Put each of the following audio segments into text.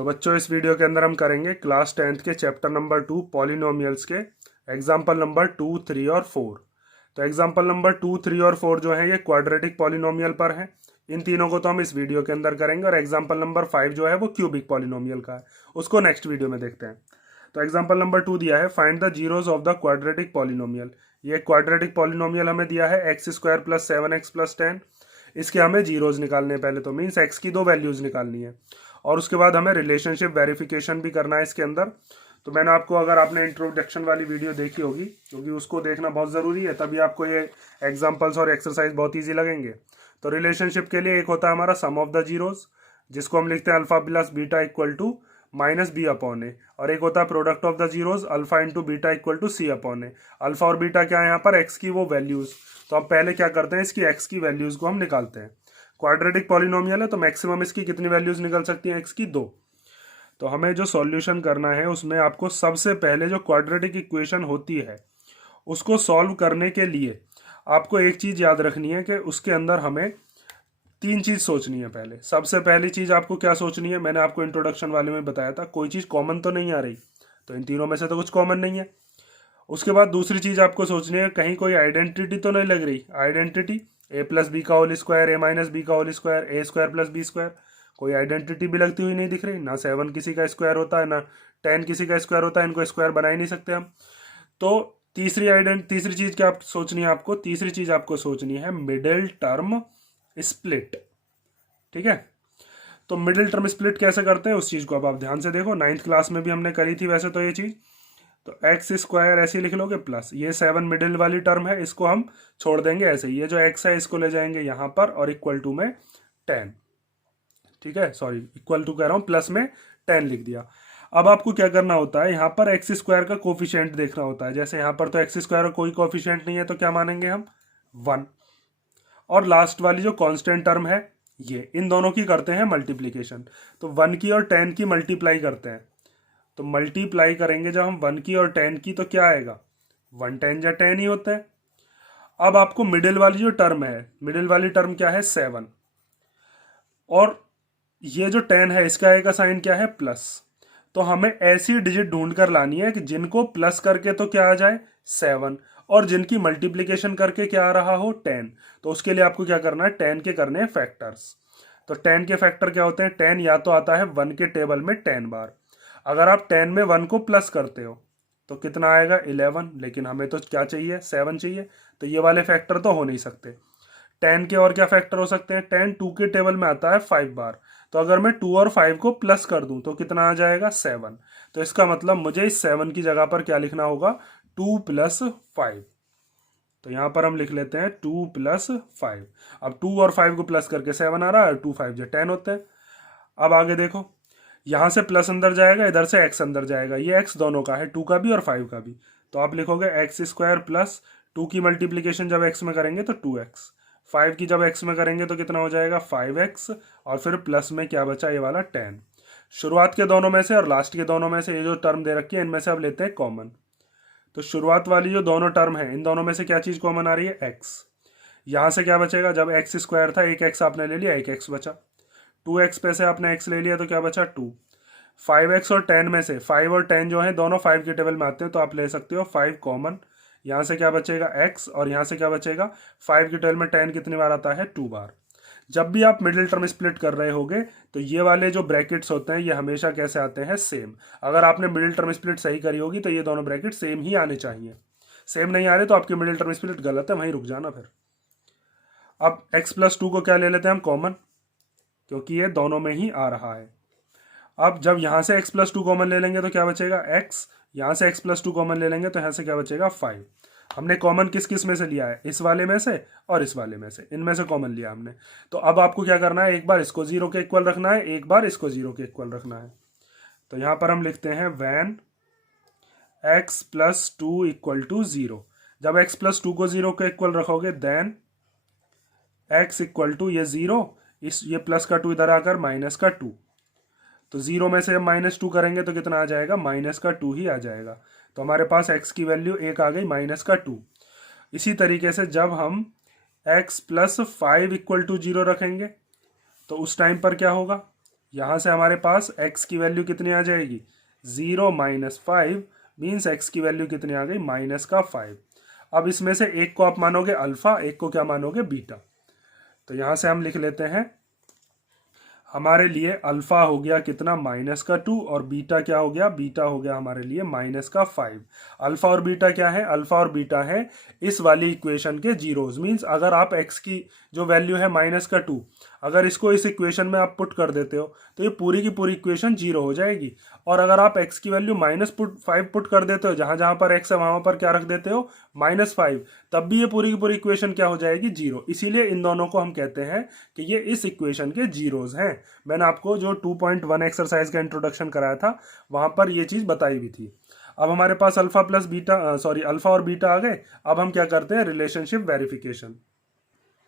तो बच्चों इस वीडियो के अंदर हम करेंगे क्लास 10th के चैप्टर नंबर 2 पॉलिनोमियल्स के एग्जाम्पल नंबर 2, 3 और 4। तो एग्जाम्पल नंबर 2, 3 और 4 जो है ये क्वाड्रेटिक पॉलिनोमियल पर है। इन तीनों को तो हम इस वीडियो के अंदर करेंगे और एग्जाम्पल नंबर 5 जो है वो क्यूबिक पॉलिनोमियल का है, उसको नेक्स्ट वीडियो में देखते हैं। तो एग्जाम्पल नंबर 2 दिया है, find the zeros of the quadratic polynomial. ये क्वाड्रेटिक पॉलिनोमियल हमें दिया है x² + 7x + 10। इसके हमें जीरोज निकालने हैं पहले, तो मीन्स x की दो वैल्यूज निकालनी है और उसके बाद हमें रिलेशनशिप वेरिफिकेशन भी करना है इसके अंदर। तो मैंने आपको, अगर आपने इंट्रोडक्शन वाली वीडियो देखी होगी, क्योंकि उसको देखना बहुत ज़रूरी है, तभी आपको ये एग्जांपल्स और एक्सरसाइज बहुत इजी लगेंगे। तो रिलेशनशिप के लिए एक होता है हमारा सम ऑफ द जीरोज, जिसको हम लिखते हैं alpha plus beta equal to -b/a, और एक होता है product of the zeros, alpha into beta equal to c/a। Alpha और बीटा क्या है यहाँ पर, एक्स की वो वैल्यूज। तो अब पहले क्या करते हैं, इसकी एक्स की वैल्यूज को हम निकालते हैं। क्वाड्रेटिक पॉलिनोमियल है तो मैक्सिमम इसकी कितनी वैल्यूज निकल सकती हैं, एक्स की 2। तो हमें जो सॉल्यूशन करना है उसमें आपको सबसे पहले जो क्वाड्रेटिक इक्वेशन होती है उसको सॉल्व करने के लिए आपको एक चीज़ याद रखनी है कि उसके अंदर हमें तीन चीज़ सोचनी है। पहले सबसे पहली चीज़ आपको क्या सोचनी है, मैंने आपको इंट्रोडक्शन वाले में बताया था, कोई चीज़ कॉमन तो नहीं आ रही, तो इन तीनों में से तो कुछ कॉमन नहीं है। उसके बाद दूसरी चीज़ आपको सोचनी है, कहीं कोई आइडेंटिटी तो नहीं लग रही। आइडेंटिटी a+b का होल स्क्वायर, a-b का होल स्क्वायर, a² + b², कोई आइडेंटिटी भी लगती हुई नहीं दिख रही। ना 7 किसी का स्क्वायर होता है, ना 10 किसी का स्क्वायर होता है, इनको स्क्वायर बना ही नहीं सकते हम। तो तीसरी चीज़ क्या आप सोचनी है आपको, तीसरी चीज़ आपको सोचनी है मिडिल टर्म स्प्लिट। ठीक है, तो मिडिल टर्म स्प्लिट कैसे करते हैं उस चीज़ को अब आप ध्यान से देखो। 9th क्लास में भी हमने करी थी वैसे तो ये चीज़। तो x² ऐसे लिख लोगे प्लस ये 7 मिडिल वाली टर्म है, इसको हम छोड़ देंगे ऐसे ही। ये जो x है इसको ले जाएंगे यहाँ पर और इक्वल टू में 10। ठीक है, सॉरी इक्वल टू कह रहा हूँ, प्लस में 10 लिख दिया। अब आपको क्या करना होता है, यहाँ पर x² का कोफिशिएंट देखना होता है। जैसे यहाँ पर तो x² का कोई कोफिशिएंट नहीं है तो क्या मानेंगे हम, 1। और लास्ट वाली जो कांस्टेंट टर्म है ये, इन दोनों की करते हैं मल्टीप्लीकेशन। तो 1 की और 10 की मल्टीप्लाई करते हैं। तो मल्टीप्लाई करेंगे जब हम 1 की और 10 की तो क्या आएगा, 1 10 या 10 ही होता है। अब आपको मिडिल वाली जो टर्म है, मिडिल वाली टर्म क्या है, 7, और ये जो 10 है इसका आएगा साइन क्या है, प्लस। तो हमें ऐसी डिजिट ढूंढ कर लानी है कि जिनको प्लस करके तो क्या आ जाए, 7, और जिनकी मल्टीप्लीकेशन करके क्या आ रहा हो, 10। तो उसके लिए आपको क्या करना है, 10 के करने हैं फैक्टर्स। तो 10 के फैक्टर क्या होते हैं, 10 या तो आता है 1 के टेबल में 10 बार। अगर आप 10 में 1 को प्लस करते हो तो कितना आएगा, 11। लेकिन हमें तो क्या चाहिए, 7 चाहिए, तो ये वाले फैक्टर तो हो नहीं सकते। 10 के और क्या फैक्टर हो सकते हैं, 10 2 के टेबल में आता है 5 बार। तो अगर मैं 2 और 5 को प्लस कर दूं तो कितना आ जाएगा, 7। तो इसका मतलब मुझे इस 7 की जगह पर क्या लिखना होगा, 2 + 5। तो यहां पर हम लिख लेते हैं 2 + 5। अब 2 और 5 को प्लस करके 7 आ रहा है, 2 5 10 होते हैं। अब आगे देखो, यहां से प्लस अंदर जाएगा, इधर से एक्स अंदर जाएगा, ये एक्स दोनों का है, 2 का भी और 5 का भी। तो आप लिखोगे x² + 2 की मल्टीप्लीकेशन जब x में करेंगे तो 2x, 5 की जब x में करेंगे तो कितना हो जाएगा, 5x, और फिर प्लस में क्या बचा, ये वाला 10। शुरुआत के दोनों में से और लास्ट के दोनों में से ये जो टर्म दे रखी है इनमें से अब लेते हैं कॉमन। तो शुरुआत वाली जो दोनों टर्म है इन दोनों में से क्या चीज़ कॉमन आ रही है, x। यहाँ से क्या बचेगा, जब x² था एक x आपने ले लिया, एक x बचा। 2x पे से आपने x ले लिया तो क्या बचा, 2। 5x और 10 में से 5 और 10 जो है दोनों 5 के टेबल में आते हैं, तो आप ले सकते हो 5 कॉमन। यहाँ से क्या बचेगा, x, और यहाँ से क्या बचेगा, 5 के टेबल में 10 कितनी बार आता है, 2 बार। जब भी आप मिडिल टर्म स्प्लिट कर रहे होगे तो ये वाले जो ब्रैकेट्स होते हैं ये हमेशा कैसे आते हैं, सेम। अगर आपने मिडिल टर्म स्प्लिट सही करी होगी तो ये दोनों ब्रैकेट सेम ही आने चाहिए। सेम नहीं आ रहे तो आपकी मिडिल टर्म स्प्लिट गलत है, वहीं रुक जाना फिर। अब x + 2 को क्या ले लेते हैं हम, कॉमन, क्योंकि ये दोनों में ही आ रहा है। अब जब यहाँ से x + 2 कॉमन ले लेंगे तो क्या बचेगा, x। यहाँ से x + 2 कॉमन ले लेंगे तो यहाँ से क्या बचेगा, 5। हमने कॉमन किस किस में से लिया है, इस वाले में से और इस वाले में से, इनमें से कॉमन लिया हमने। तो अब आपको क्या करना है, एक बार इसको 0 के इक्वल रखना है, एक बार इसको 0 के इक्वल रखना है। तो यहाँ पर हम लिखते हैं वैन x + 2 = 0। जब x + 2 को 0 के इक्वल रखोगे देन x = ये 0, इस ये प्लस का 2 इधर आकर माइनस का 2। तो 0 में से -2 करेंगे तो कितना आ जाएगा, -2 ही आ जाएगा। तो हमारे पास x की वैल्यू 1 आ गई, -2। इसी तरीके से जब हम x + 5 = 0 रखेंगे तो उस टाइम पर क्या होगा, यहाँ से हमारे पास x की वैल्यू कितनी आ जाएगी, 0 माइनस 5 मीन्स x की वैल्यू कितनी आ गई, माइनस का 5। अब इसमें से एक को आप मानोगे अल्फा, एक को क्या मानोगे, बीटा। तो यहाँ से हम लिख लेते हैं, हमारे लिए अल्फा हो गया कितना, माइनस का 2, और बीटा क्या हो गया, बीटा हो गया हमारे लिए माइनस का 5। अल्फा और बीटा क्या है, अल्फा और बीटा है इस वाली इक्वेशन के जीरोज। मीन्स अगर आप x की जो वैल्यू है माइनस का 2, अगर इसको इस इक्वेशन में आप पुट कर देते हो तो ये पूरी की पूरी इक्वेशन जीरो हो जाएगी। और अगर आप x की वैल्यू -5 पुट कर देते हो, जहां जहां पर x है वहां पर क्या रख देते हो, -5, तब भी ये पूरी की पूरी इक्वेशन क्या हो जाएगी, जीरो। इसीलिए इन दोनों को हम कहते हैं कि ये इस इक्वेशन के जीरोज हैं। मैंने आपको जो 2.1 एक्सरसाइज का इंट्रोडक्शन कराया था वहां पर ये चीज बताई भी थी। अब हमारे पास अल्फा प्लस बीटा अल्फा और बीटा आ गए। अब हम क्या करते हैं, रिलेशनशिप वेरिफिकेशन।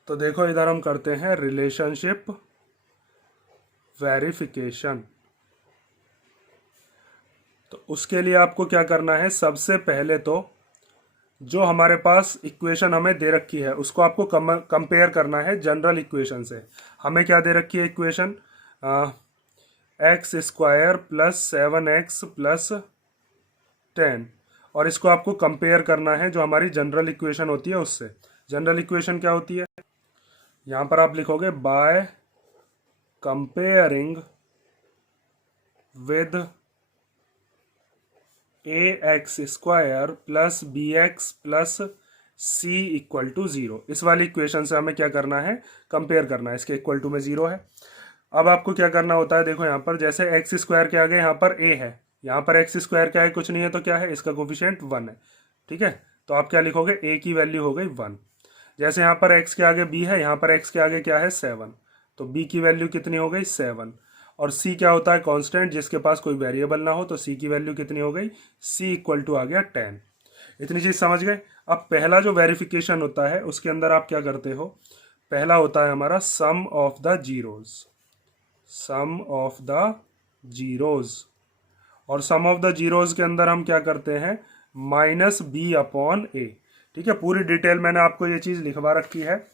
तो देखो इधर हम करते हैं रिलेशनशिप वेरिफिकेशन। तो उसके लिए आपको क्या करना है, सबसे पहले तो जो हमारे पास इक्वेशन हमें दे रखी है उसको आपको कंपेयर करना है जनरल इक्वेशन से। हमें क्या दे रखी है equation, x square plus 7x plus 10, और इसको आपको कंपेयर करना है जो हमारी जनरल इक्वेशन होती है उससे। जनरल इक्वेशन क्या होती है, यहाँ पर आप लिखोगे by comparing with ax square plus bx plus c equal to 0। इस वाली इक्वेशन से हमें क्या करना है, कंपेयर करना है। इसके इक्वल टू में 0 है। अब आपको क्या करना होता है, देखो यहाँ पर जैसे एक्स स्क्वायर के आगे यहाँ पर a है, यहाँ पर एक्स स्क्वायर क्या है, कुछ नहीं है, तो क्या है, इसका कोफिशिएंट 1 है। ठीक है, तो आप क्या लिखोगे, a की वैल्यू हो गई 1। जैसे यहाँ पर x के आगे b है, यहाँ पर x के आगे क्या है, 7, तो b की वैल्यू कितनी हो गई, 7। और c क्या होता है, कांस्टेंट, जिसके पास कोई वेरिएबल ना हो, तो c की वैल्यू कितनी हो गई, c इक्वल टू आ गया 10। इतनी चीज समझ गए। अब पहला जो वेरिफिकेशन होता है उसके अंदर आप क्या करते हो, पहला होता है हमारा sum of the zeros, sum of the zeros. और सम ऑफ द जीरोज के अंदर हम क्या करते हैं, माइनस बी अपॉन ए। ठीक है, पूरी डिटेल मैंने आपको ये चीज लिखवा रखी है,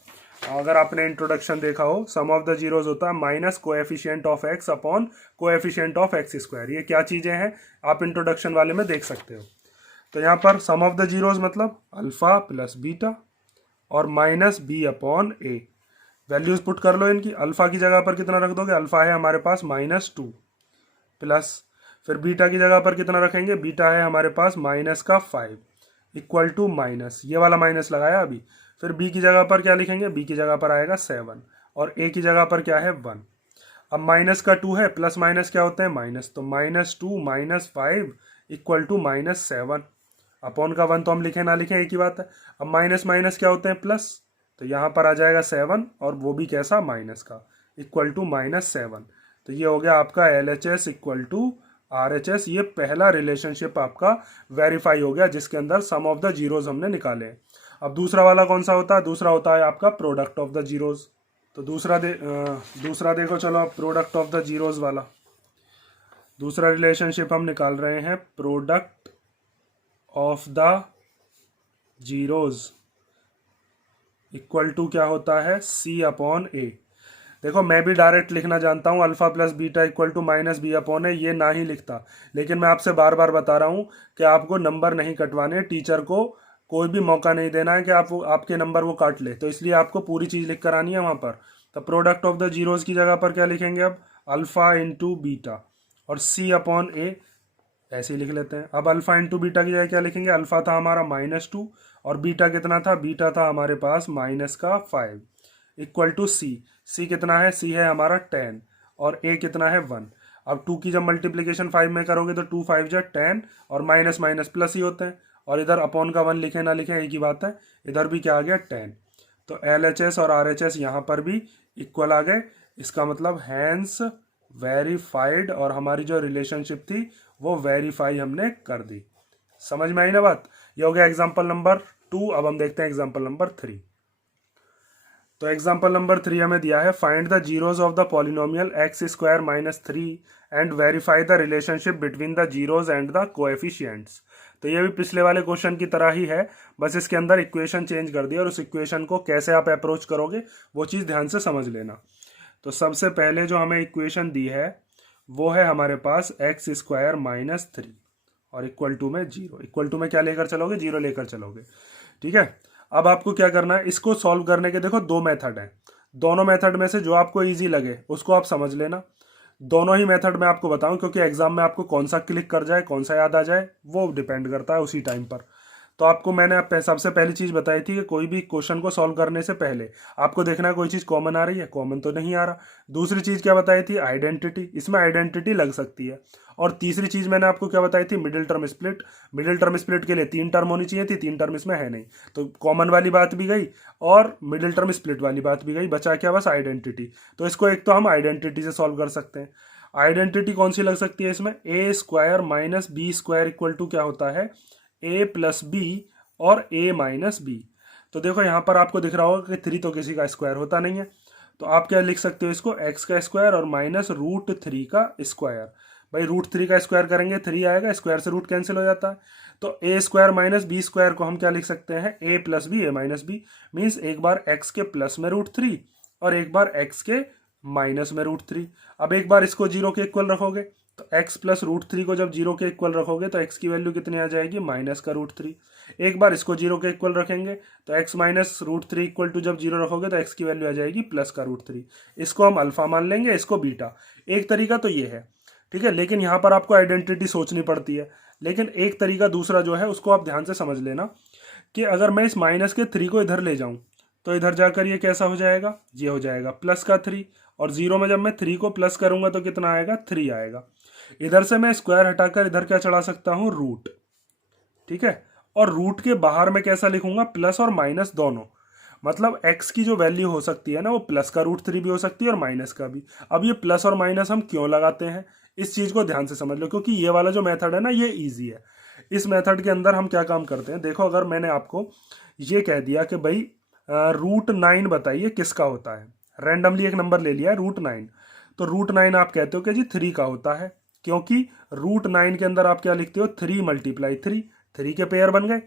अगर आपने इंट्रोडक्शन देखा हो। सम ऑफ द जीरोज होता है minus coefficient of x upon coefficient of x square. ये क्या चीजें हैं आप इंट्रोडक्शन वाले में देख सकते हो। तो यहाँ पर सम ऑफ द जीरोज मतलब अल्फा प्लस बीटा और माइनस बी अपॉन ए। वैल्यूज पुट कर लो इनकी। अल्फा की जगह पर कितना रख दोगे, अल्फा है हमारे पास -2 प्लस, फिर बीटा की जगह पर कितना रखेंगे, बीटा है हमारे पास माइनस का 5 इक्वल टू माइनस, ये वाला माइनस लगाया अभी। फिर b की जगह पर क्या लिखेंगे, b की जगह पर आएगा 7 और a की जगह पर क्या है 1। अब माइनस का 2 है, प्लस माइनस क्या होते हैं, माइनस, तो -2 -5 इक्वल टू -7। अपॉन का 1 तो हम लिखे ना लिखें एक ही बात है। अब माइनस माइनस क्या होते हैं, प्लस, तो यहाँ पर आ जाएगा 7 और वो भी कैसा, माइनस का, इक्वल टू -7। तो ये हो गया आपका LHS इक्वल टू RHS। ये पहला रिलेशनशिप आपका वेरीफाई हो गया जिसके अंदर सम ऑफ द जीरोज हमने निकाले। अब दूसरा वाला कौन सा होता है, दूसरा होता है आपका प्रोडक्ट ऑफ द जीरोज। तो दूसरा देखो, चलो प्रोडक्ट ऑफ द जीरोज वाला दूसरा रिलेशनशिप हम निकाल रहे हैं, product of the zeros equal to क्या होता है, C अपॉन ए। देखो मैं भी डायरेक्ट लिखना जानता हूँ, alpha plus beta equal to minus B upon A, ये ना ही लिखता, लेकिन मैं आपसे बार बार बता रहा हूँ कि आपको नंबर नहीं कटवाने, टीचर को कोई भी मौका नहीं देना है कि आपके नंबर वो काट ले, तो इसलिए आपको पूरी चीज़ लिख कर आनी है वहाँ पर। तो प्रोडक्ट ऑफ द जीरोज की जगह पर क्या लिखेंगे, अब अल्फा इंटू बीटा और C अपॉन ए, ऐसे ही लिख लेते हैं। अब अल्फा इंटू बीटा की जगह क्या लिखेंगे, अल्फा था हमारा -2 और बीटा कितना था, बीटा था हमारे पास -5 इक्वल टू C कितना है, C है हमारा 10 और A कितना है 1। अब 2 की जब मल्टीप्लीकेशन 5 में करोगे तो 2 5 जा 10 और माइनस माइनस प्लस ही होते हैं, और इधर अपॉन का 1 लिखे ना लिखे एक ही बात है, इधर भी क्या आ गया 10। तो LHS और RHS यहाँ पर भी इक्वल आ गए। इसका मतलब हैंस वेरीफाइड, और हमारी जो रिलेशनशिप थी वो वेरीफाई हमने कर दी। समझ में आई ना बात। ये हो गया एग्जाम्पल नंबर 2। अब हम देखते हैं एग्जाम्पल नंबर 3। तो एग्जाम्पल नंबर 3 हमें दिया है, find the zeros of the polynomial x square -3 and verify the relationship between the zeros and the coefficients. तो ये भी पिछले वाले क्वेश्चन की तरह ही है, बस इसके अंदर इक्वेशन चेंज कर दी और उस इक्वेशन को कैसे आप अप्रोच करोगे वो चीज़ ध्यान से समझ लेना। तो सबसे पहले जो हमें इक्वेशन दी है वो है हमारे पास एक्स स्क्वायर माइनस 3 और इक्वल टू में जीरो। इक्वल टू में क्या लेकर चलोगे? जीरो लेकर चलोगे। ठीक है, अब आपको क्या करना है, इसको सॉल्व करने के देखो दो मेथड हैं। दोनों मेथड में से जो आपको इजी लगे उसको आप समझ लेना। दोनों ही मेथड मैं आपको बताऊं, क्योंकि एग्जाम में आपको कौन सा क्लिक कर जाए, कौन सा याद आ जाए, वो डिपेंड करता है उसी टाइम पर। तो आपको मैंने सबसे पहली चीज बताई थी कि कोई भी क्वेश्चन को सॉल्व करने से पहले आपको देखना है कोई चीज कॉमन आ रही है, कॉमन तो नहीं आ रहा। दूसरी चीज क्या बताई थी? आइडेंटिटी। इसमें आइडेंटिटी लग सकती है। और तीसरी चीज मैंने आपको क्या बताई थी? Middle term split. Middle term split के लिए 3 टर्म होनी चाहिए थी, 3 टर्म इसमें है नहीं, तो कॉमन वाली बात भी गई और मिडिल टर्म स्प्लिट वाली बात भी गई, बचा क्या? बस आइडेंटिटी। तो इसको एक तो हम आइडेंटिटी से सॉल्व कर सकते हैं। आइडेंटिटी कौन सी लग सकती है इसमें? A square minus B square equal to क्या होता है? ए प्लस बी और ए माइनस बी। तो देखो यहाँ पर आपको दिख रहा होगा कि 3 तो किसी का स्क्वायर होता नहीं है, तो आप क्या लिख सकते हो इसको? एक्स का स्क्वायर और माइनस रूट 3 का स्क्वायर। भाई रूट 3 का स्क्वायर करेंगे 3 आएगा, स्क्वायर से रूट कैंसिल हो जाता है। तो ए स्क्वायर माइनस बी स्क्वायर को हम क्या लिख सकते हैं? ए प्लस बी ए माइनस बी। मीन्स एक बार एक्स के प्लस में रूट 3 और एक बार एक्स के माइनस में रूट 3। अब एक बार इसको जीरो के इक्वल रखोगे तो x प्लस रूट 3 को जब जीरो के इक्वल रखोगे तो x की वैल्यू कितनी आ जाएगी? माइनस का रूट 3। एक बार इसको जीरो के इक्वल रखेंगे तो x minus root 3 equal to जब जीरो रखोगे तो x की वैल्यू आ जाएगी प्लस का रूट 3। इसको हम अल्फा मान लेंगे, इसको बीटा। एक तरीका तो ये है, ठीक है, लेकिन यहाँ पर आपको आइडेंटिटी सोचनी पड़ती है। लेकिन एक तरीका दूसरा जो है उसको आप ध्यान से समझ लेना कि अगर मैं इस माइनस के 3 को इधर ले जाऊं तो इधर जाकर ये कैसा हो जाएगा? ये हो जाएगा प्लस का 3, और जीरो में जब मैं 3 को प्लस करूंगा तो कितना आएगा? 3 आएगा। इधर से मैं स्क्वायर हटाकर इधर क्या चढ़ा सकता हूं? रूट। ठीक है, और रूट के बाहर में कैसा लिखूंगा? प्लस और माइनस दोनों। मतलब x की जो वैल्यू हो सकती है ना, वो प्लस का रूट 3 भी हो सकती है और माइनस का भी। अब ये प्लस और माइनस हम क्यों लगाते हैं, इस चीज को ध्यान से समझ लो, क्योंकि ये वाला जो मेथड है ना ये ईजी है। इस मेथड के अंदर हम क्या काम करते हैं, देखो अगर मैंने आपको ये कह दिया कि भाई रूट 9 बताइए किसका होता है, रैंडमली एक नंबर ले लिया है रूट 9, तो रूट 9 आप कहते हो कि जी 3 का होता है, क्योंकि रूट 9 के अंदर आप क्या लिखते हो? 3 मल्टीप्लाई 3, 3 के पेयर बन गए।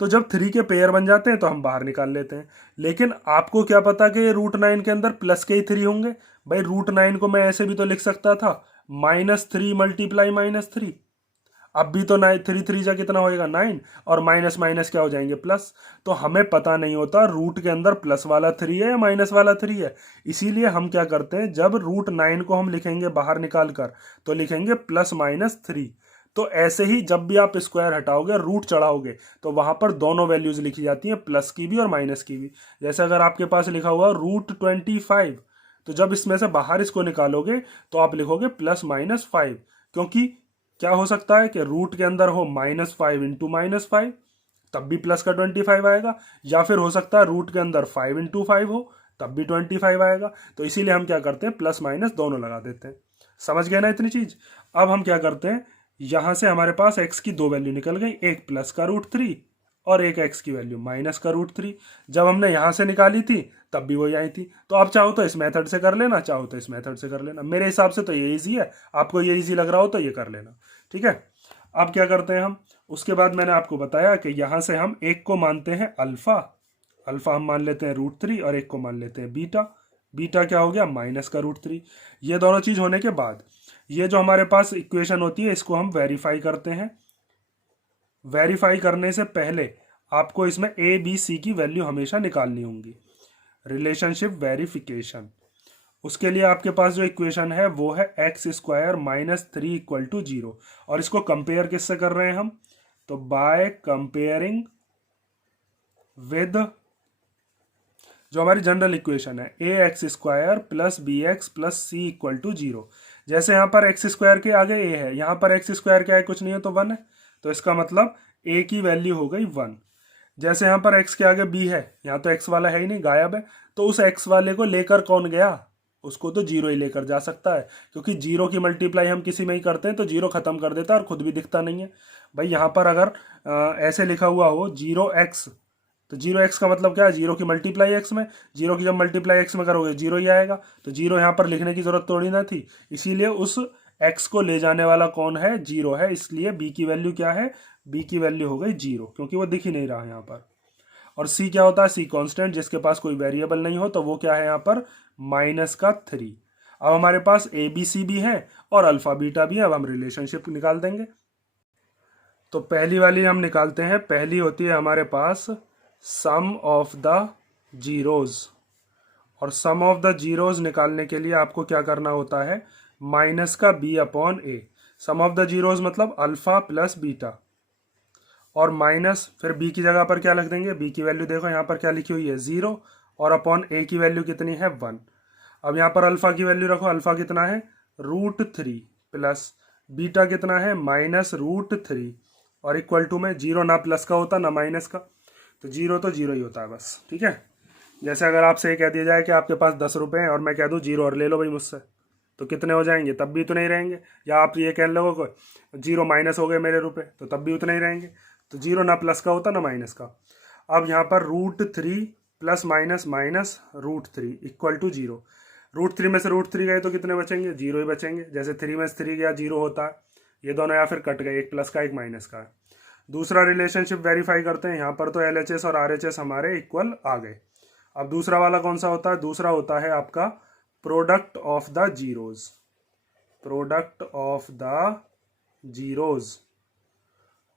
तो जब 3 के पेयर बन जाते हैं तो हम बाहर निकाल लेते हैं। लेकिन आपको क्या पता कि रूट 9 के अंदर प्लस के ही 3 होंगे? भाई रूट 9 को मैं ऐसे भी तो लिख सकता था -3 मल्टीप्लाई -3। अब भी तो 9 3 3 जा कितना होएगा? 9, और माइनस माइनस क्या हो जाएंगे? प्लस। तो हमें पता नहीं होता रूट के अंदर प्लस वाला 3 है या माइनस वाला 3 है। इसीलिए हम क्या करते हैं, जब रूट 9 को हम लिखेंगे बाहर निकाल कर तो लिखेंगे +-3। तो ऐसे ही जब भी आप स्क्वायर हटाओगे, रूट चढ़ाओगे, तो वहां पर दोनों वैल्यूज लिखी जाती हैं, प्लस की भी और माइनस की भी। जैसे अगर आपके पास लिखा हुआ √25, तो जब इसमें से बाहर इसको निकालोगे तो आप लिखोगे +-5, क्योंकि क्या हो सकता है कि रूट के अंदर हो -5 इंटू -5, तब भी प्लस का 25 आएगा, या फिर हो सकता है रूट के अंदर 5 इंटू 5 हो, तब भी 25 आएगा। तो इसीलिए हम क्या करते हैं, प्लस माइनस दोनों लगा देते हैं। समझ गए ना इतनी चीज? अब हम क्या करते हैं, यहां से हमारे पास x की दो वैल्यू निकल गई, एक प्लस का √3 और एक x की वैल्यू माइनस का √3। जब हमने यहां से निकाली थी तब भी वही आई थी। तो आप चाहो तो इस मेथड से कर लेना, चाहो तो इस मेथड से कर लेना। मेरे हिसाब से तो ये इजी है, आपको ये इजी लग रहा हो तो ये कर लेना। ठीक है, अब क्या करते हैं हम, उसके बाद मैंने आपको बताया कि यहां से हम एक को मानते हैं अल्फा, अल्फा हम मान लेते हैं √3, और एक को मान लेते हैं बीटा। बीटा क्या हो गया? माइनस का √3। ये दोनों चीज होने के बाद ये जो हमारे पास इक्वेशन होती है इसको हम वेरीफाई करते हैं। वेरीफाई करने से पहले आपको इसमें ए बी सी की वैल्यू हमेशा निकालनी होंगी, रिलेशनशिप वेरिफिकेशन। उसके लिए आपके पास जो इक्वेशन है वो है x² -3 = 0, और इसको कंपेयर किससे कर रहे हैं हम? तो बाय कंपेयरिंग विद जो हमारी जनरल इक्वेशन है ax² + bx + c = 0। जैसे यहाँ पर x² के आगे a है, यहाँ पर x² क्या है? कुछ नहीं है, तो 1 है, तो इसका मतलब a की वैल्यू हो गई 1। जैसे यहाँ पर x के आगे b है, यहाँ तो x वाला है ही नहीं, गायब है, तो उस x वाले को लेकर कौन गया? उसको तो 0 ही लेकर जा सकता है, क्योंकि 0 की मल्टीप्लाई हम किसी में ही करते हैं तो 0 खत्म कर देता है और खुद भी दिखता नहीं है। भाई यहाँ पर अगर ऐसे लिखा हुआ हो 0x, तो 0x का मतलब क्या है? 0 की मल्टीप्लाई x में, 0 की जब मल्टीप्लाई x में करोगे 0 ही आएगा, तो 0 यहाँ पर लिखने की जरूरत थोड़ी ना थी। इसीलिए उस x को ले जाने वाला कौन है? 0 है, इसलिए b की वैल्यू क्या है? b की वैल्यू हो गई 0, क्योंकि वो दिख ही नहीं रहा है यहाँ पर। और c क्या होता है? c कांस्टेंट, जिसके पास कोई वेरिएबल नहीं हो तो वो क्या है यहाँ पर? माइनस का 3। अब हमारे पास ए बी सी भी है और अल्फा बीटा भी है। अब हम रिलेशनशिप निकाल देंगे। तो पहली वाली हम निकालते हैं। पहली होती है हमारे पास सम ऑफ द जीरोज, और सम ऑफ द जीरोज निकालने के लिए आपको क्या करना होता है, माइनस का B upon A. Sum of the zeros मतलब अल्फा प्लस बीटा, और माइनस फिर बी की जगह पर क्या लिख देंगे, बी की वैल्यू देखो यहाँ पर क्या लिखी हुई है 0, और अपॉन ए की वैल्यू कितनी है 1। अब यहाँ पर अल्फा की वैल्यू रखो, अल्फा कितना है √3 प्लस बीटा कितना है -√3, और इक्वल टू में 0 ना प्लस का होता ना माइनस का, तो 0 तो 0 ही होता है बस। ठीक है, जैसे अगर आपसे ये कह दिया जाए कि आपके पास 10 रुपये हैं और मैं कह दूँ 0 और ले लो भाई मुझसे, तो कितने हो जाएंगे, तब भी उतने ही रहेंगे। या आप ये कह लोगे 0 माइनस हो गए मेरे रुपए, तो तब भी उतने ही रहेंगे। तो 0 ना प्लस का होता ना माइनस का। अब यहाँ पर √3 plus minus minus √3 equal to 0। √3 में से √3 गए तो कितने बचेंगे, 0 ही बचेंगे। जैसे 3 में से 3 गया 0 होता है, ये दोनों या फिर कट गए, एक प्लस का एक माइनस का है। दूसरा रिलेशनशिप वेरीफाई करते हैं। यहाँ पर तो LHS और RHS हमारे इक्वल आ गए। अब दूसरा वाला कौन सा होता है, दूसरा होता है आपका product of the zeros. Product of the zeros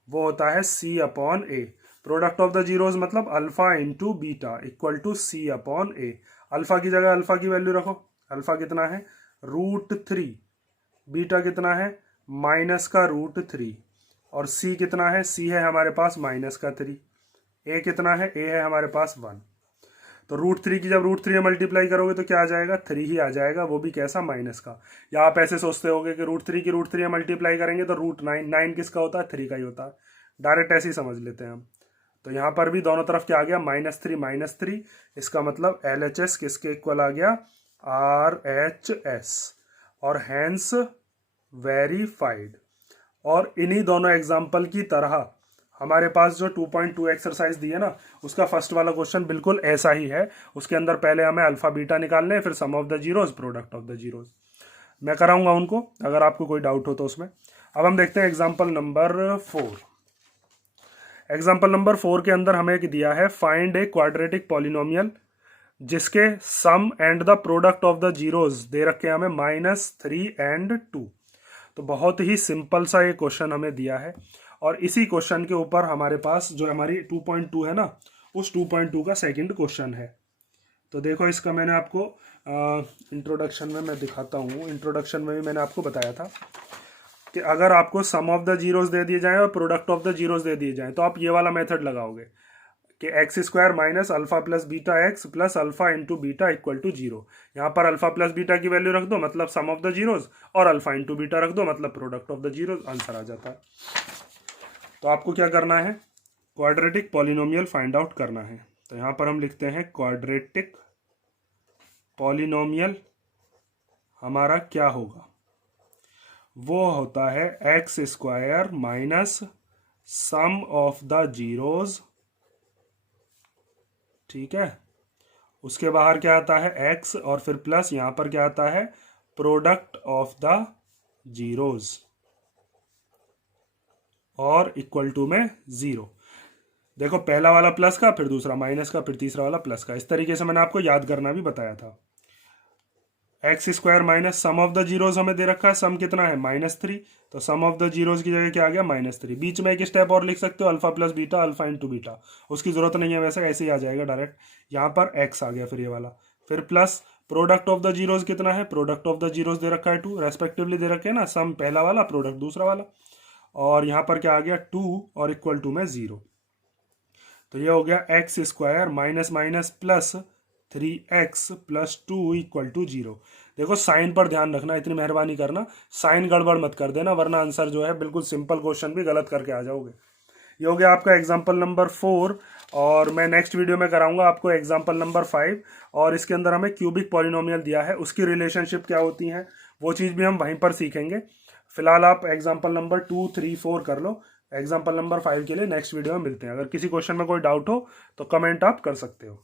वो होता है C upon A. Product of the zeros मतलब alpha into beta equal to C upon A. Alpha की जगह अल्फा की वैल्यू रखो, अल्फा कितना है √3, बीटा कितना है माइनस का √3, और C कितना है, C है हमारे पास माइनस का 3, A कितना है, A है हमारे पास 1। तो √3 की जब √3 मल्टीप्लाई करोगे तो क्या आ जाएगा, 3 ही आ जाएगा, वो भी कैसा माइनस का। या आप ऐसे सोचते होगे कि √3 की √3 मल्टीप्लाई करेंगे तो √9, 9 किसका होता है, 3 का ही होता है। डायरेक्ट ऐसे ही समझ लेते हैं हम। तो यहाँ पर भी दोनों तरफ क्या आ गया, -3 इसका मतलब LHS किसके इक्वल आ गया, RHS, और हैंस वेरीफाइड। और इन्हीं दोनों एग्जाम्पल की तरह हमारे पास जो 2.2 एक्सरसाइज दी है ना, उसका फर्स्ट वाला क्वेश्चन बिल्कुल ऐसा ही है। उसके अंदर पहले हमें अल्फा बीटा निकालने हैं, फिर sum of the zeros, product of the zeros. मैं कराऊंगा उनको, अगर आपको कोई डाउट हो तो उसमें। अब हम देखते हैं एग्जाम्पल नंबर 4। एग्जाम्पल नंबर 4 के अंदर हमें दिया है फाइंड ए क्वाड्रेटिक पॉलिनोमियल जिसके sum and the product of the zeros दे रखे हैं हमें -3 and 2। तो बहुत ही सिंपल सा ये क्वेश्चन हमें दिया है, और इसी क्वेश्चन के ऊपर हमारे पास जो हमारी 2.2 है ना, उस 2.2 का सेकंड क्वेश्चन है। तो देखो इसका मैंने आपको इंट्रोडक्शन में मैं दिखाता हूँ। इंट्रोडक्शन में भी मैंने आपको बताया था कि अगर आपको सम ऑफ द जीरोज दे दिए जाएं और प्रोडक्ट ऑफ द जीरोज दे दिए जाएं तो आप ये वाला मेथड लगाओगे कि x² minus alpha plus beta x plus alpha into beta equal to 0। यहाँ पर अल्फा प्लस बीटा की वैल्यू रख दो मतलब सम ऑफ द जीरोज, और अल्फा इंटू बीटा रख दो मतलब product of the zeros, answer आ जाता है। तो आपको क्या करना है, क्वाड्रेटिक पॉलिनोमियल फाइंड आउट करना है। तो यहाँ पर हम लिखते हैं क्वाड्रेटिक पॉलिनोमियल हमारा क्या होगा, वो होता है x² minus sum of the zeros, ठीक है। उसके बाहर क्या आता है x, और फिर प्लस यहाँ पर क्या आता है प्रोडक्ट ऑफ द जीरोज, और इक्वल टू में 0। देखो पहला वाला प्लस का, फिर दूसरा माइनस का, फिर तीसरा वाला प्लस का। इस तरीके से मैंने आपको याद करना भी बताया था। x² minus sum of the zeros हमें दे रखा है, सम कितना है -3, तो सम ऑफ द जीरोज की जगह क्या आ गया -3। बीच में एक स्टेप और लिख सकते हो, alpha plus beta, alpha into beta, उसकी जरूरत नहीं है, वैसे ऐसे ही आ जाएगा डायरेक्ट। यहाँ पर x आ गया फिर ये वाला, फिर plus product of the zeros कितना है, प्रोडक्ट ऑफ द जीरोज दे रखा है 2, रेस्पेक्टिवली दे रखे हैं ना, सम पहला वाला, प्रोडक्ट दूसरा वाला, और यहाँ पर क्या आ गया 2 और इक्वल टू में 0। तो ये हो गया x² minus minus plus 3x plus 2 equal to 0। देखो साइन पर ध्यान रखना, इतनी मेहरबानी करना, साइन गड़बड़ मत कर देना, वरना आंसर जो है बिल्कुल सिंपल क्वेश्चन भी गलत करके आ जाओगे। ये हो गया आपका एग्जाम्पल नंबर 4, और मैं नेक्स्ट वीडियो में कराऊंगा आपको एग्जाम्पल नंबर 5, और इसके अंदर हमें क्यूबिक पॉलिनोमियल दिया है, उसकी रिलेशनशिप क्या होती हैं वो चीज़ भी हम वहीं पर सीखेंगे। फिलहाल आप एग्जाम्पल नंबर 2, 3, 4 कर लो। एग्जाम्पल नंबर 5 के लिए नेक्स्ट वीडियो में मिलते हैं। अगर किसी क्वेश्चन में कोई डाउट हो तो कमेंट आप कर सकते हो।